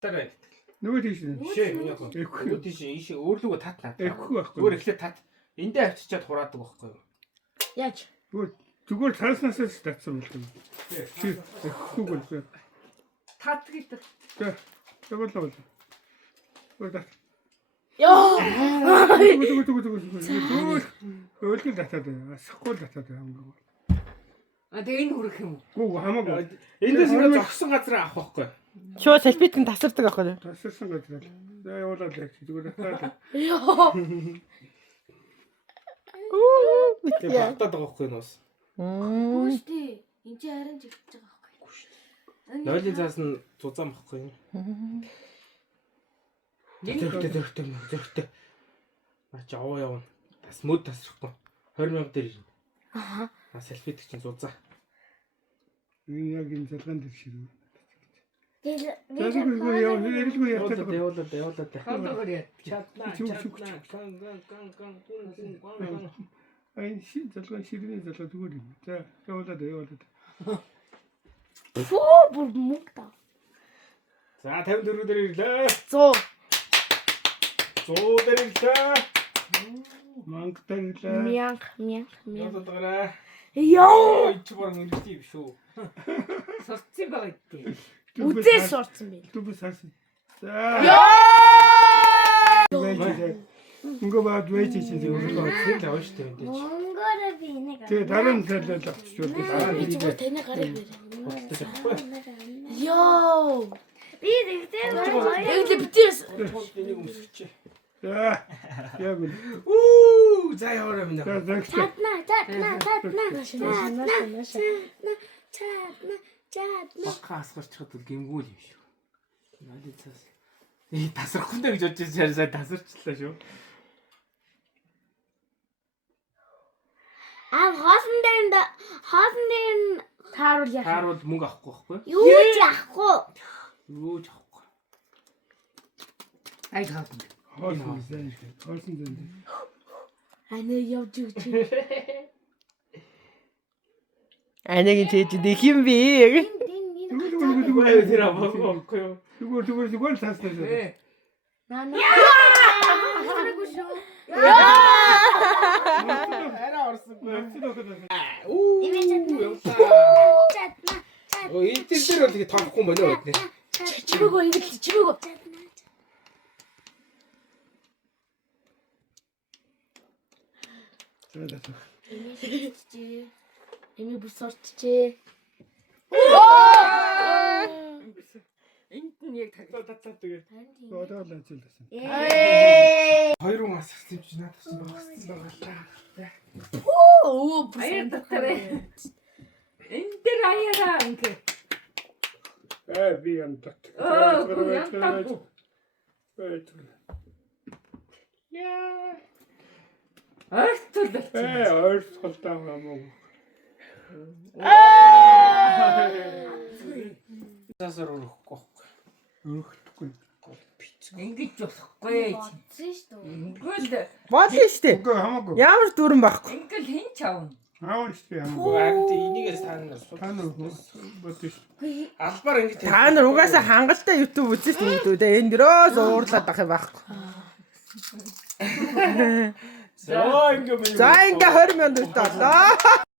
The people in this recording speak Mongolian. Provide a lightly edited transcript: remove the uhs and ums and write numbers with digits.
Дараа. Нөгөө тийш нэ. Шээ миний хөө. Нөгөө тийш ийш өөрлөгөө татна. Эхгүй байхгүй. Зүгээр эхлээ тат. Эндээ авчичаад хураадаг байхгүй юу? Яаж? Зүгээр цааснаас л татсан юм. Эхгүй гол. Тат гэдэг. Тэгвэл л. Өөр. Яа. Өөрлөг татаад асахгүй татаад хамаагүй. Тэгээ энэ хүрэх юм. Гүү хамаагүй. Эндээс нэг зогсон газар авах байхгүй. Шууд салфетэн тасардаг аахгүй юу? Тасарсан газар. За явуулаад яг зүгээр татаад. Яа. Тэгээ батаад байгаа байхгүй нуус. Гүүштэй. Энд чи харин жигдэж байгаа байхгүй. Нойлын цаас нь зузаан байхгүй. Зөрхтэй. Наач аваа явна. Бас мөд тасрахгүй. 20,000 дээр ирнэ. Аха. Нас селфит чинь зузаа. Энэ яг энэ залгаан дээр шиг. Явуулаад. Халдгаар яа. Айн шин залгаан ширний залгаа зүгээр юм. За явуулаад. Фу бүр мукта. За 54 дээр ирлээ. 100. 100 дээр ирлээ. Мангтай ирлээ. Мянг. Явуулаад гараа. Яа. Ич баран ирсэн юм шүү. Сурцсан байгаа гэдэг. Үзээ сурцсан байл. Түбс харсан. За. Яа. Ингээ баад вэж чинь Тэгэл авна шүү дээ. Монгороо би нэг. тэгээ дараа нь зайлал авчихвал Би зүгээр таны гарыг бэр. Яа. Би тэгтээ Эглэ битээс. Энийг өмсөж. за яг үл Үу, за яваарай минь. за загш татна. Баха асгарчихад бол гимгүүл юм шүү. Нойлын цаас. Тасрахгүй нэ гэж бодож сайн тасарчлаа шүү. Хоолн дээр Тааруул яах. Таарууд мөнгө авахгүй байхгүй. юу ч яахгүй. Юу ч авахгүй. Ай хаалт. хоолсон зэн Ане явж өгч. Анегийн чийж дэх юм бэ? Зүгээр тэр авахгүй юу. зүгээр тааснаа шүү Нана. Арай орсонгүй. Ийм Уу. татна. Оо, энэ дээр бол тэгээ тоохгүй мөн үү гэдэг. Чимээгөө ингэж чимээгөө. Эми бүр сорчжээ. Энд нь яг Татаа тэгээ. одоо л ажилласан 2 хүн асарсан юм чи надад ч багссан байгаа л. Оо аяа татарэ. Энд дээр аяараа ингээ. би юм тат Яа. Артул. ойр толтаа хамаагүй Засар өрөхгүй. өрөхдөггүй Ингэж болохгүй. Зэн шүү. Ингээл Бодлоо штэ. үгүй хамаагүй Ямар дүрэн байхгүй. ингээл хэн чавна. аавч би хамаагүй Гүрэгт энийгээс таанаас та нар бодож албаар ингэж Та нар угаасаа хангалттай YouTube үзэж шүү дээ. Энд дөрөө зуурлаад ах юм байхгүй. За ингэ За ингээ 20,000 төгтөө.